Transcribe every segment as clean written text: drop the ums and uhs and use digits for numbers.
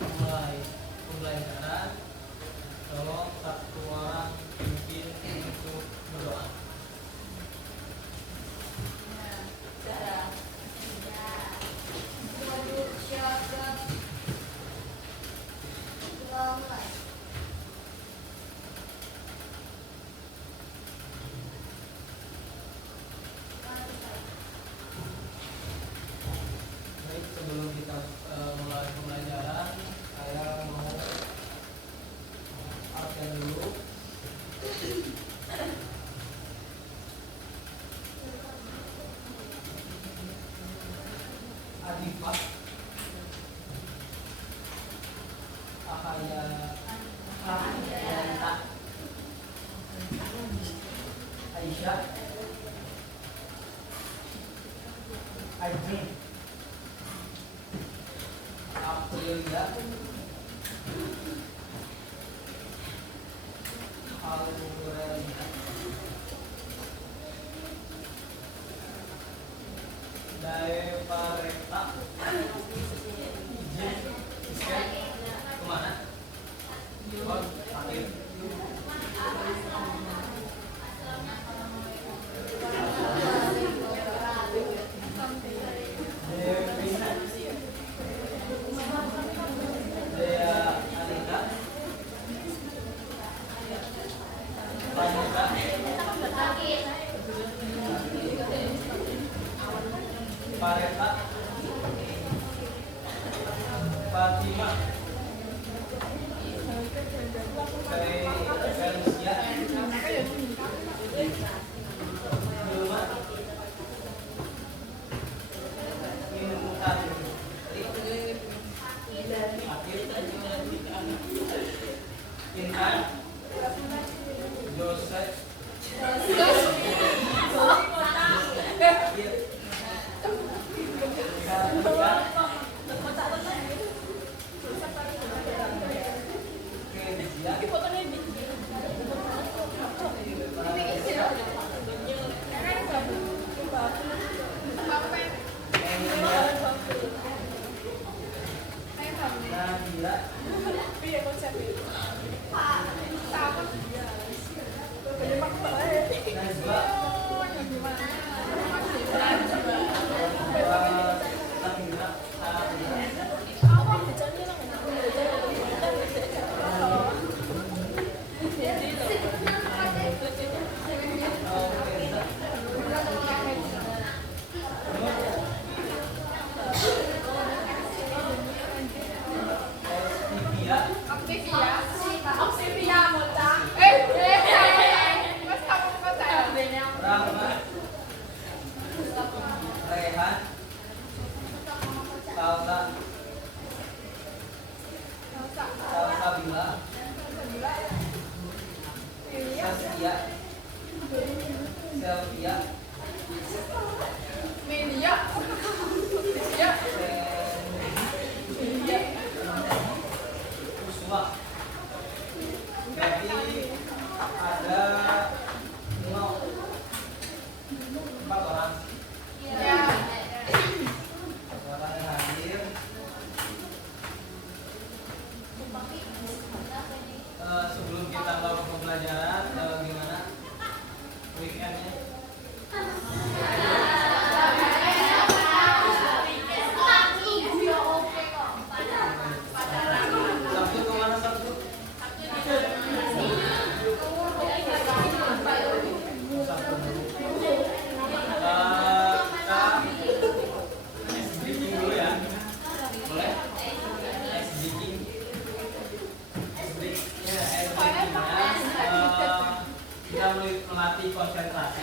mulai pembelajaran, tolong satu orang pimpin untuk berdoa. Baik, sebelum kita mulai pembelajaran, saya mau absen dulu. Adifah, Ahaya, Aisyah, Aidin, Aprilia, Alurelina, Daepareta, Ijen, Isken, kemana? Oh, akhir. Devina, Dea Anita, Panita, Pareta, Fatima, Felicia, Hilma, Intan, Intan, Joseph, Rahmat, Rehan, Salsabila, Saskia, Selvia, Media, Uswa. Jadi ada 4 orang. ya. 4 orang yang hadir. Sebelum kita melakukan pembelajaran, gimana weekendnya? Sabtu kemana Sabtu? Sabtu dulu. Speaking dulu ya, boleh? Speaking, kita melatih konsentrasi.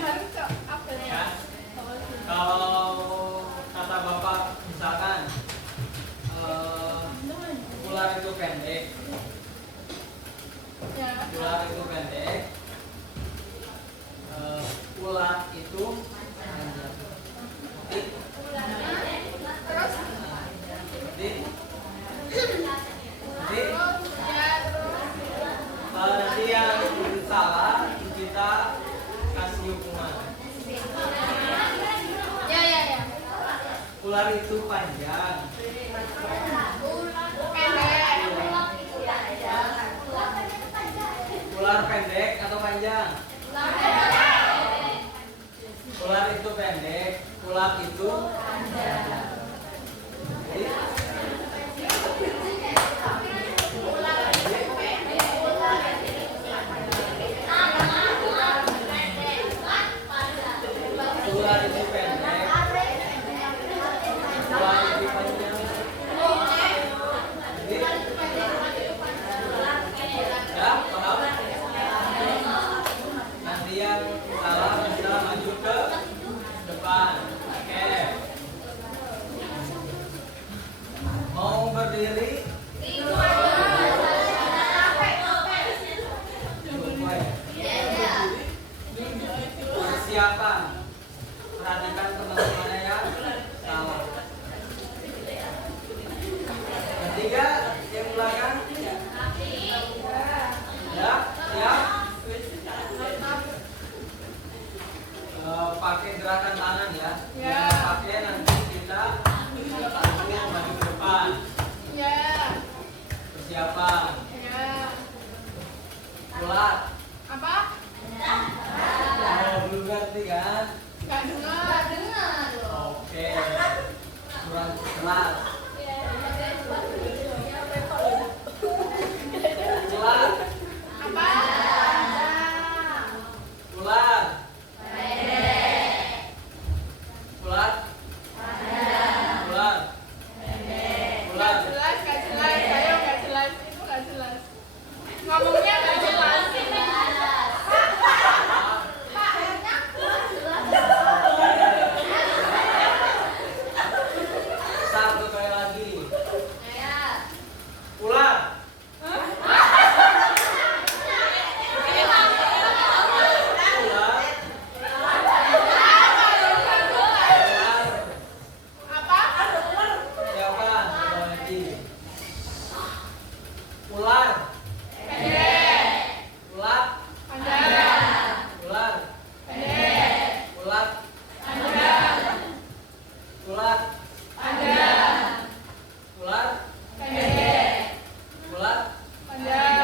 Ya. Kalau kata bapak misalkan ular itu pendek, ular itu pendek, ular itu nanti yang salah kita kasih hukuman. Ya. Ular itu itu panjang. Ular pendek atau panjang? Ular itu pendek, ular itu panjang. Ular itu pendek, ular itu panjang. Ya, paham? Nanti yang salah bisa maju ke depan. Oke. Mau berdiri? Persiapan. Perhatikan teman-teman yang salah. Ketiga, yang belakang. Ya, siap. Pakai gerakan tangan ya. Yang pakai nanti kita maju ke depan. Persiapan. Ular. Apa? Oh, belum ngerti kan? Gak dengar. Oke. Kurang kelas. Ular. Apa? Ular. Ular. Ular. Ular. Gak jelas. Ayo gak jelas. Itu gak jelas. Ngomongnya gak jelas. Satu kali lagi. Ular. Ular. Apa? Siapa? Lagi. Ular. Ular. Panjang. Ular. Pendek. Ular. Panjang. Ular. Panjang. Ular. Pendek. Ular. Panjang.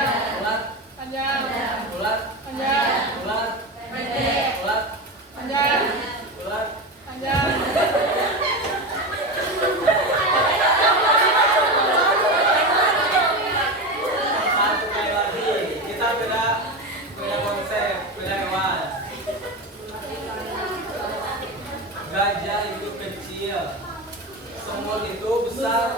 Ular. Panjang. Ular. Panjang. Ular. Pendek. Ular. Panjang. Ular. Panjang. Satu kali lagi. Kita beda konsep, beda hewan. Gajah itu kecil, semut itu besar.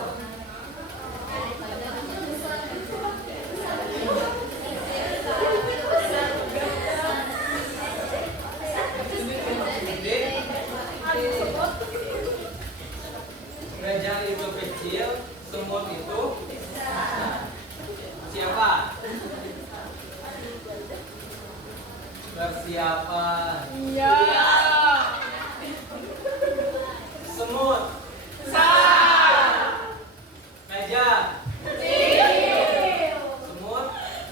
Gajah itu kecil, semut itu besar. Siapa? Persiapan. Iya. Semut. Besar. Gajah. Kecil. Semut.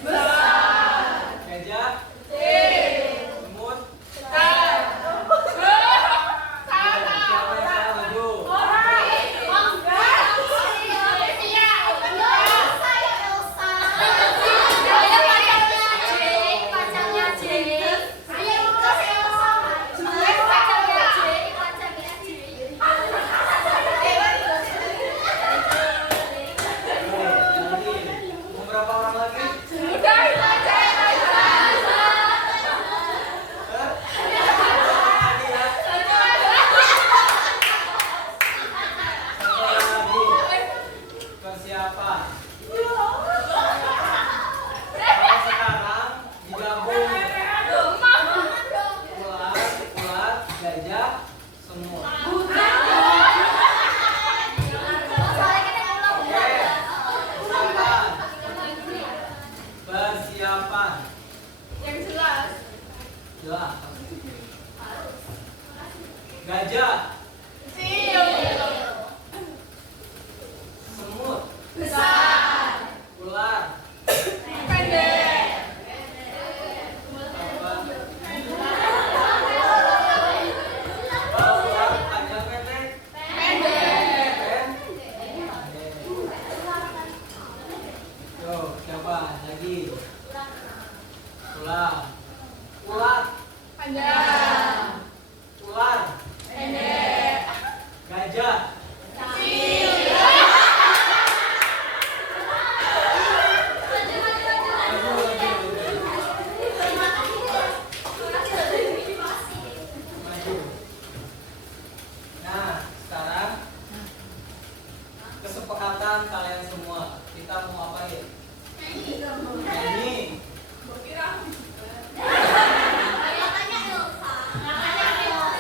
Besar. Gajah. Kecil. Semut. Besar. Siapa yang salah maju? Orang. Enggak. Indonesia. kesepakatan kalian semua. Kita mau apain? Nyanyi. Yuk,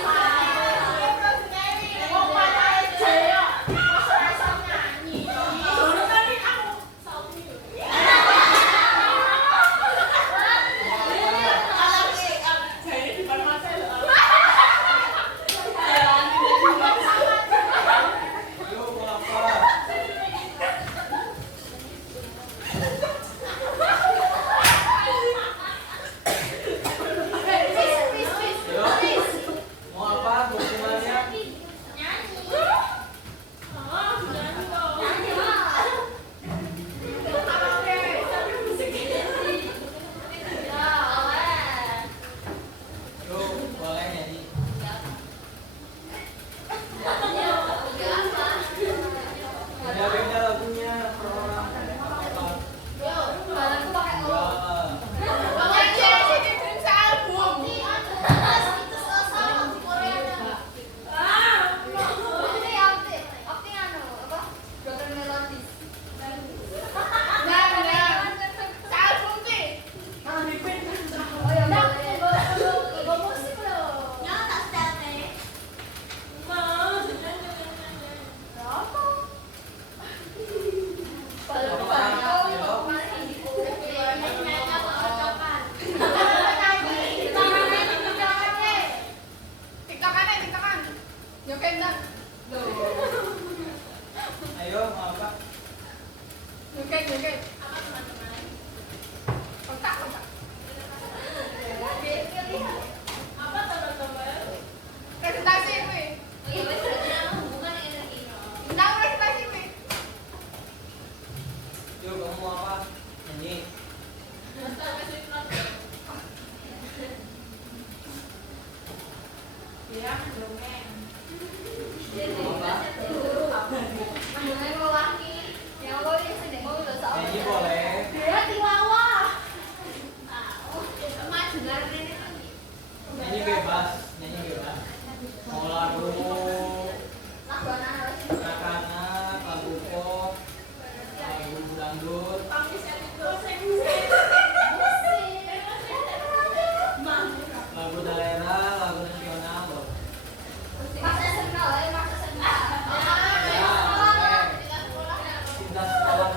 mau apa? Yuk, mau apa? Hukumannya? Yuk, boleh nyanyi. Beda-beda lagunya per orang. Apa? Ya. Ayo, mau apa? Presentasi gue. Tahu presentasi gue. Yuk, kamu mau apa? Nyanyi. Nyanyi boleh. Nyanyi bebas, nyanyi bebas. Mau lagu anak-anak, lagu pop, lagu dangdut. Lagu daerah, lagu nasional loh. Cinta sekolah.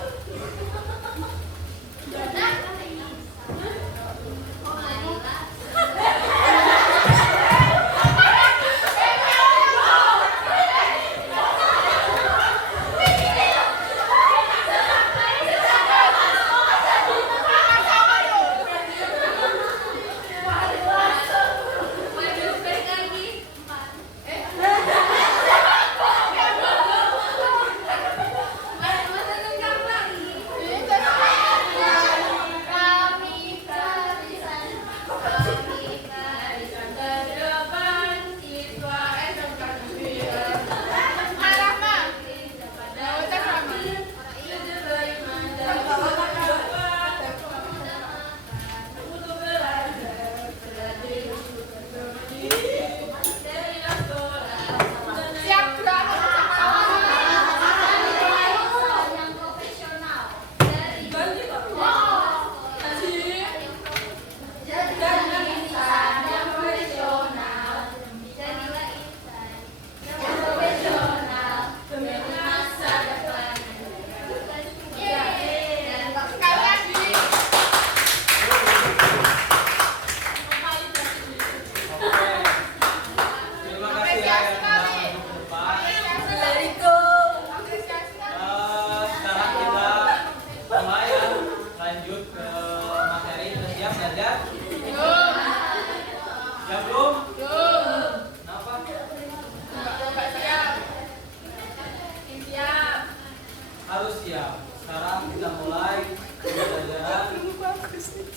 Harus siap. Sekarang kita mulai pembelajaran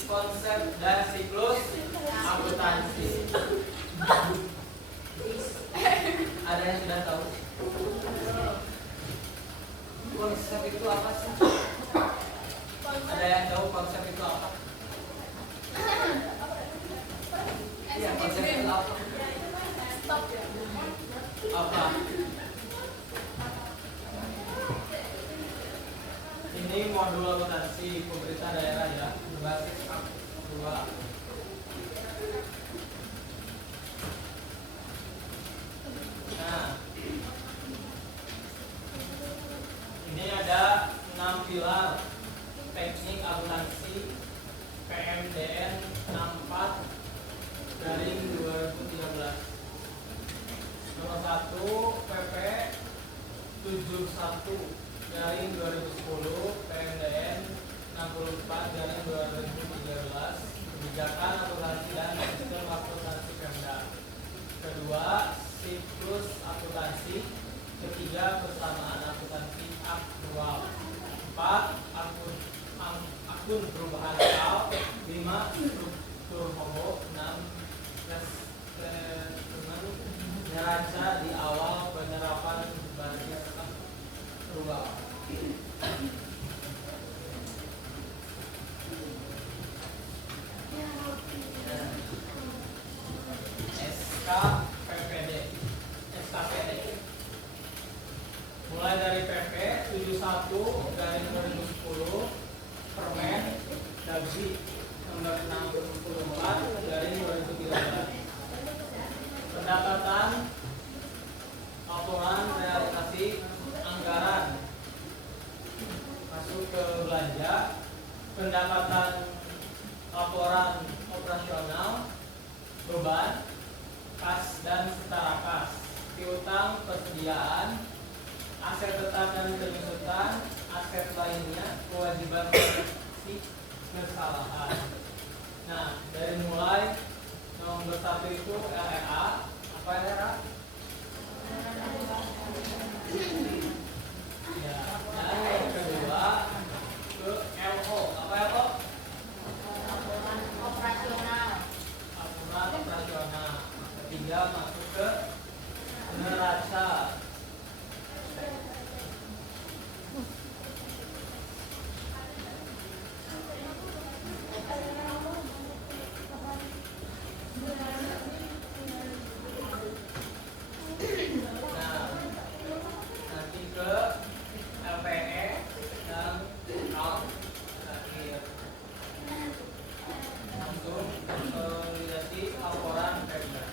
konsep dan siklus akuntansi. Ada yang sudah tahu? Konsep itu apa sih? Ada yang tahu konsep itu apa? Iya, konsep itu apa? Apa? modul akuntansi pemerintah daerah ya, berbasis Ak 2. Nah, ini ada 6 pilar teknik akuntansi PMDN 64 garing 2013. Nomor 1 PP 71 garing 2010 PMDN 64 garing 2013 kebijakan akuntansi dan sistem akuntansi Pemda. Kedua, siklus akuntansi. Ketiga, persamaan akuntansi aktual. 4, akun perubahan akal. 5, struktur homo. 6, neraca di awal penerapan basis aktual. SKPD mulai dari PP 71 garing 2010 Permen Dagri nomor 64 garing 2013. Pendapatan laporan realisasi anggaran masuk ke belanja. Pendapatan laporan operasional beban kas dan setara kas, piutang persediaan, aset tetap dan penyusutan, aset lainnya, kewajiban koreksi kesalahan. Nah, dari mulai nomor 1 itu LRA, apa LRA? Ya, dan yang kedua ke LO, apa LO? Laporan operasional. Ketiga masuk ke neraca. Nanti ke LPE dan account terakhir. Langsung konsolidasi laporan Pemda.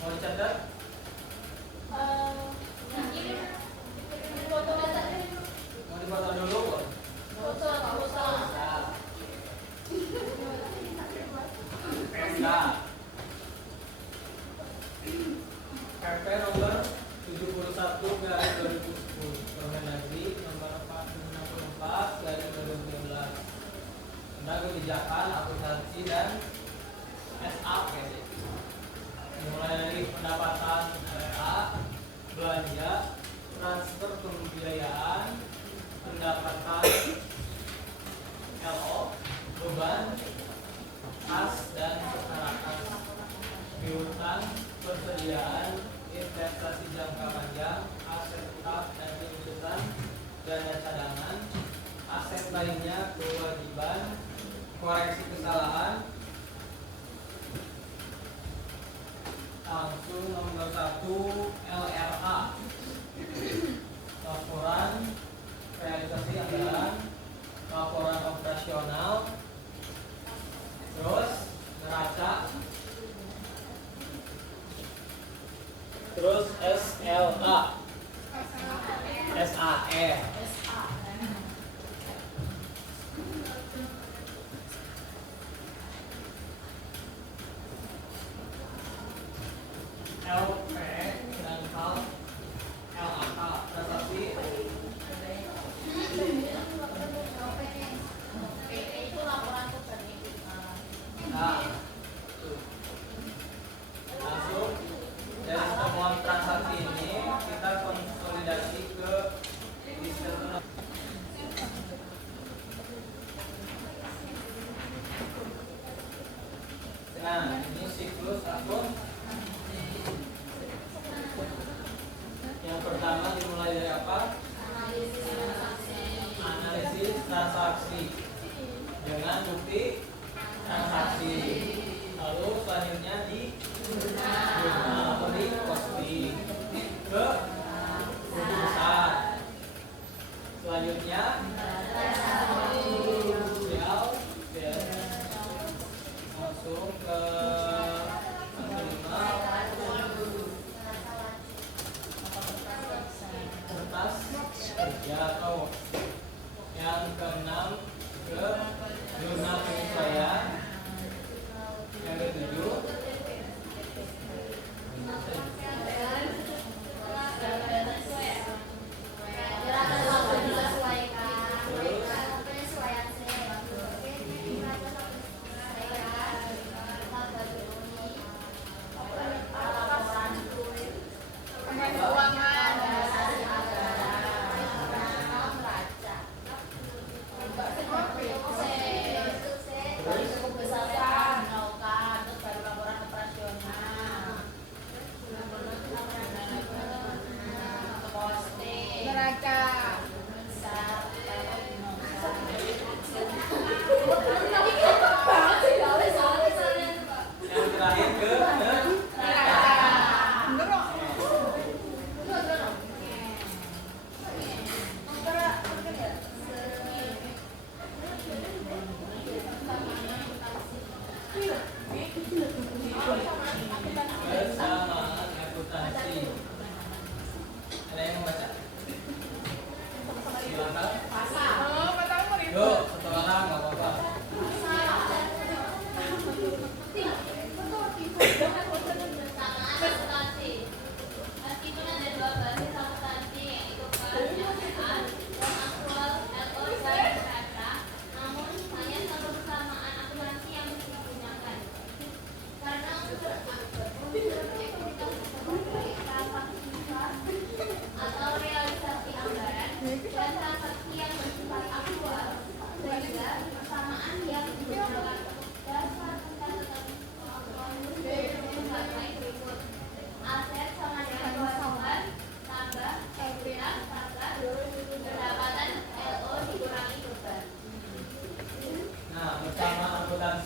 Mau dicatat? Mau difoto dulu? Pemda. PP nomor 71 garing 2010 Permendagri nomor 464 garing 2013 tentang kebijakan akuntansi dan SAP. Mulai dari pendapatan RA, belanja, transfer pembiayaan, pendapatan LO, beban, kas dan setara kas, piutang, persediaan, investasi jangka panjang, aset tetap dan penyusutan, dana cadangan, aset lainnya, kewajiban, koreksi kesalahan. Langsung nomor 1 LRA, laporan realisasi anggaran, laporan operasional, terus neraca, terus SLA, SAE, LP dan HAL, LAK, transaksi. Nah, langsung dari temuan transaksi ini kita konsolidasi ke Discernment. Nah, ini siklus akun. Yang pertama dimulai dari apa? Analisis transaksi dengan bukti transaksi. Lalu selanjutnya di jurnal atau di posting. kerja atau yang keenam ke zona penyesuaian, yang ketujuh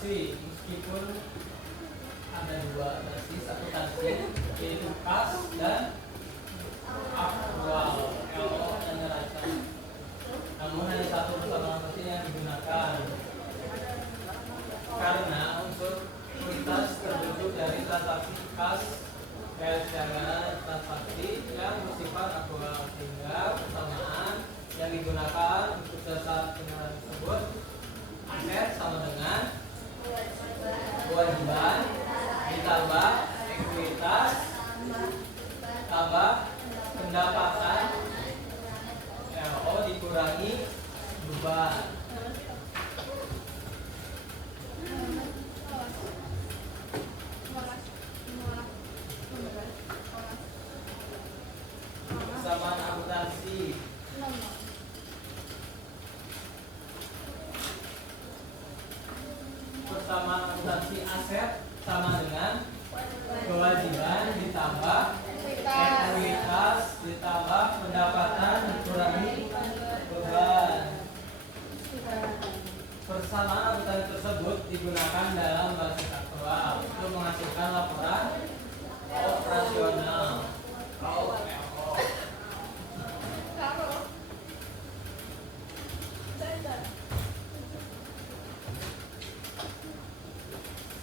meskipun ada dua basis akuntansi yaitu kas dan aktual LO dan neraca. Namun hanya satu persamaan basis yang digunakan karena unsur kualitas terbentuk dari transaksi kas, transaksi yang bersifat aktual, sehingga persamaan yang digunakan untuk dasar penilaian tersebut aset sama dengan kewajiban ditambah ekuitas tambah pendapatan LO dikurangi beban. Persamaan akuntansi. Persamaan akuntansi aset sama dengan kewajiban ditambah ekuitas ditambah pendapatan dikurangi beban. Persamaan akuntansi tersebut digunakan dalam basis aktual untuk menghasilkan laporan operasional.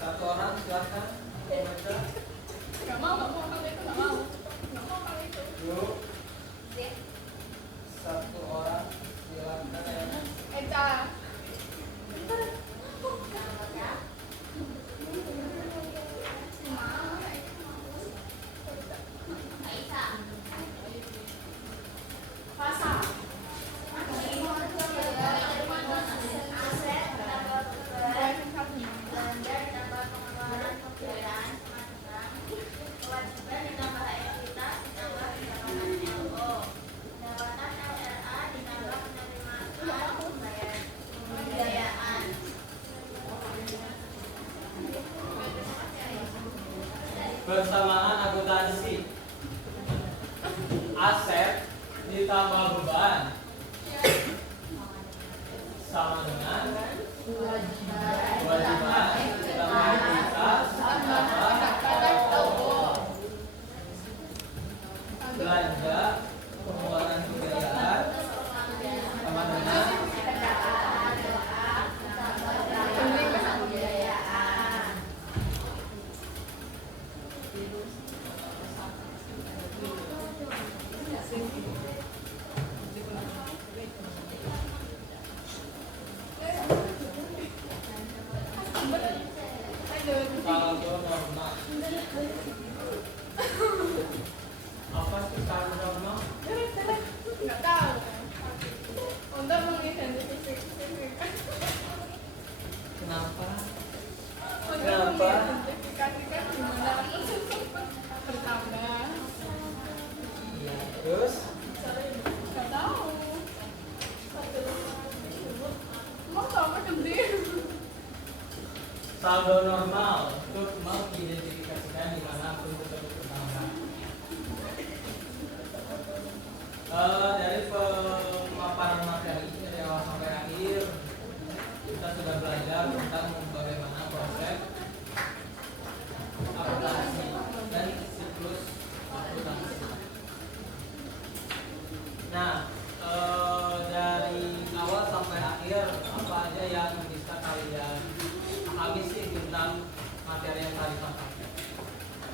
Satu orang silakan membaca. Nggak mau kalau itu nggak mau kalau itu. Yuk. Satu orang silakan. Eca. Persamaan akuntansi aset ditambah beban sama dengan kewajiban ditambah ekuitas tambah belanja pengeluaran pembiayaan sama dengan Terus Gak tahu. Emang sama gede. saldo normal untuk mengidentifikasikan di mana bentuk tambah. Dari pemaparan materi dari awal sampai akhir kita sudah belajar tentang bagaimana proses akuntansi dan siklus akuntansi. Nah, dari awal sampai akhir apa aja yang bisa kalian pahami sih tentang materi yang tadi sampaikan?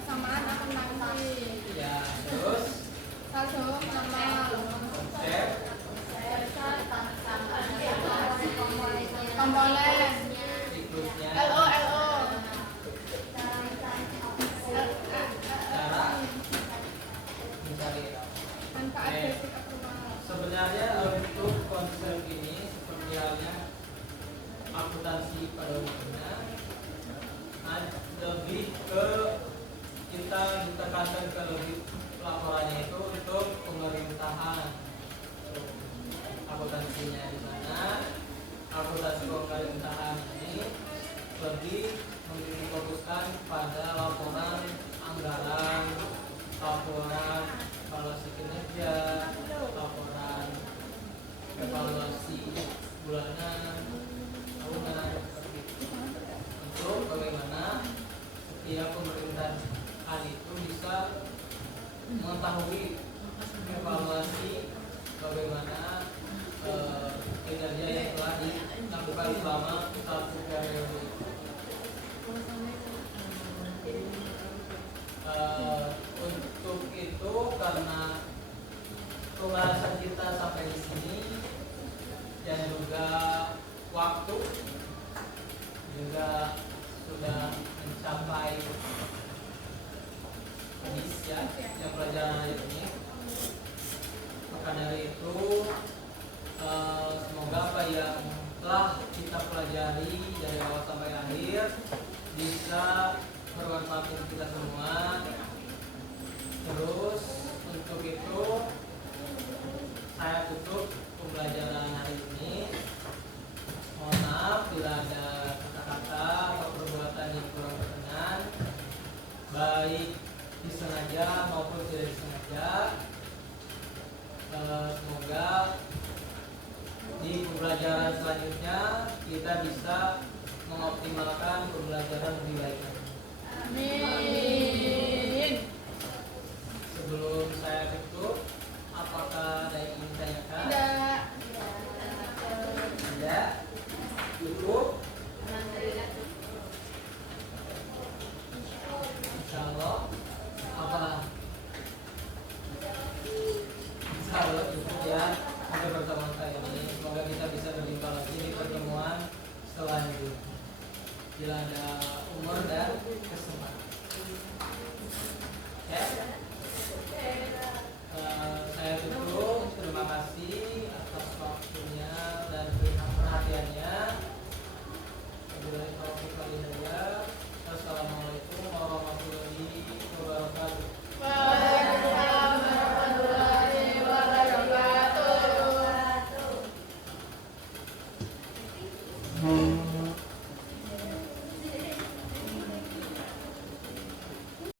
Samaan akuntansi. Ya, terus Saldo normal. konsep, Komponen. siklusnya, LO. cara mencari. Manfaat basic approval. Sebenarnya untuk konsep ini seperti halnya akuntansi pada umumnya lebih ke kita ditekankan ke lebih laporannya itu untuk pemerintahan akuntansinya di mana akuntansi pemerintahan ini lebih memfokuskan pada laporan anggaran, laporan evaluasi kinerja, laporan evaluasi bulanan, tahunan, seperti itu. Untuk bagaimana setiap pemerintahan itu bisa mengetahui evaluasi bagaimana kinerja yang telah dilakukan selama satu periode. Untuk itu karena pembahasan kita sampai di sini dan juga waktu juga sudah mencapai habis ya yang pelajaran hari ini. Maka dari itu semoga apa yang telah kita pelajari dari awal sampai akhir bisa bermanfaat untuk kita semua. Terus untuk itu saya tutup pembelajaran hari ini. Mohon maaf bila ada kata-kata atau perbuatan yang kurang berkenan, baik disengaja maupun tidak disengaja. Semoga di pembelajaran selanjutnya kita bisa mengoptimalkan pembelajaran lebih baik. Amin. Sebelum saya tutup, apakah ada yang ingin ditanyakan? Tidak. Tidak. Cukup. Insyaallah. Apa? Insyaallah cukup ya untuk pertemuan kali ini. Semoga kita bisa berjumpa lagi di pertemuan selanjutnya. Bila ada